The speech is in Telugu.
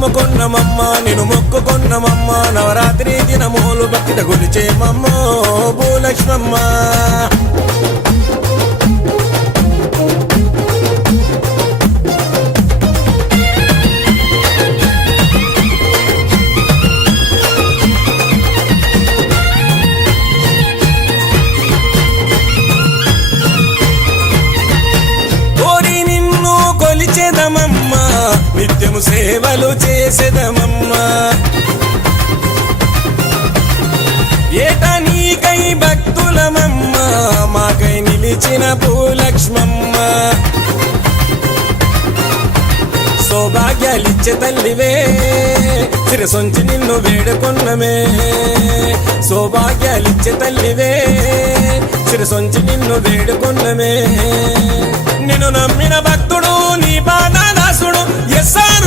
నమ్ముకున్నమమ్మ నిన్ను మొక్కుకున్నమమ్మ నవరాత్రి దినములు భక్తిత గొలిచేమమ్మ భూలక్ష్మమ్మ కొలిచెదమమ్మా నిత్యము సేవలు చేసేదమమ్మా ఏటా నీకై భక్తులమమ్మా మాకై నిలిచిన భూలక్ష్మమ్మ సౌభాగ్యాలిచ్చే తల్లివే శిరసొంచి నిన్ను వేడుకొన్నమే సౌభాగ్యాలిచ్చే తల్లివే శిరసొంచి నిన్ను వేడుకొన్నమే నిన్ను నమ్మిన భక్తుడు నీ పాదాదాసుడు ఎస్సారు